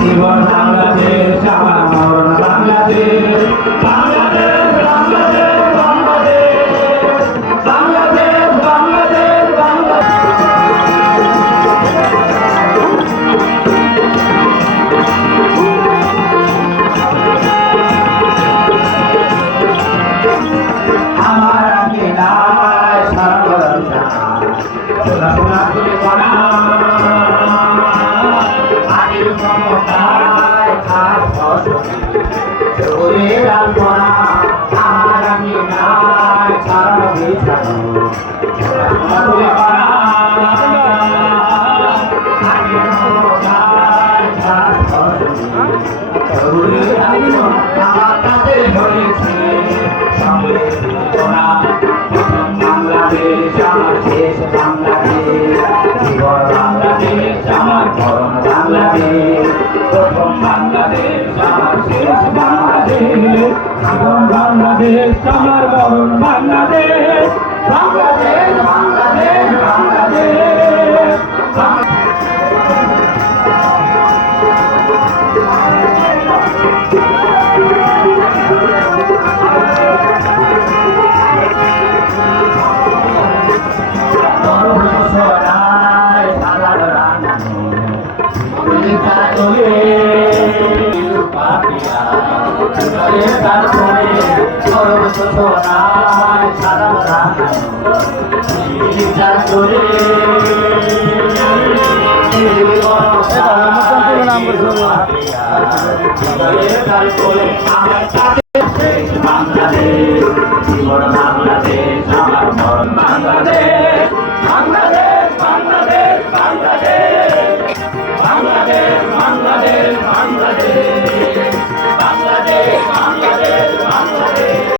জীবন বাংলাদেশ আমার মরণ বাংলাদেশ বাংলাদেশ বাংলাদেশ বাংলাদেশ বাংলাদেশ বাংলাদেশ আমার আগে নাই সর্বদা সোনা সোনা তুলে করা আগে মমতায় খাস ফসল আলপনা আমার আগে নাই সারা বিছানো সোনা সোনা তুলে করা আগে মমতায় খাস ফসল আমার কাছে ধরেছে বাংলাদেশ আমার শেষ বাংলাদেশ জীবন বাংলাদেশ আমার মরণ বাংলাদেশ প্রথম বাংলাদেশ আমার শেষ বাংলাদেশ জীবন বাংলাদেশ আমার মরণ বাংলাদেশ বাংলাদেশ বাংলাদেশ বাংলাদেশ বাংলাদেশ জীবন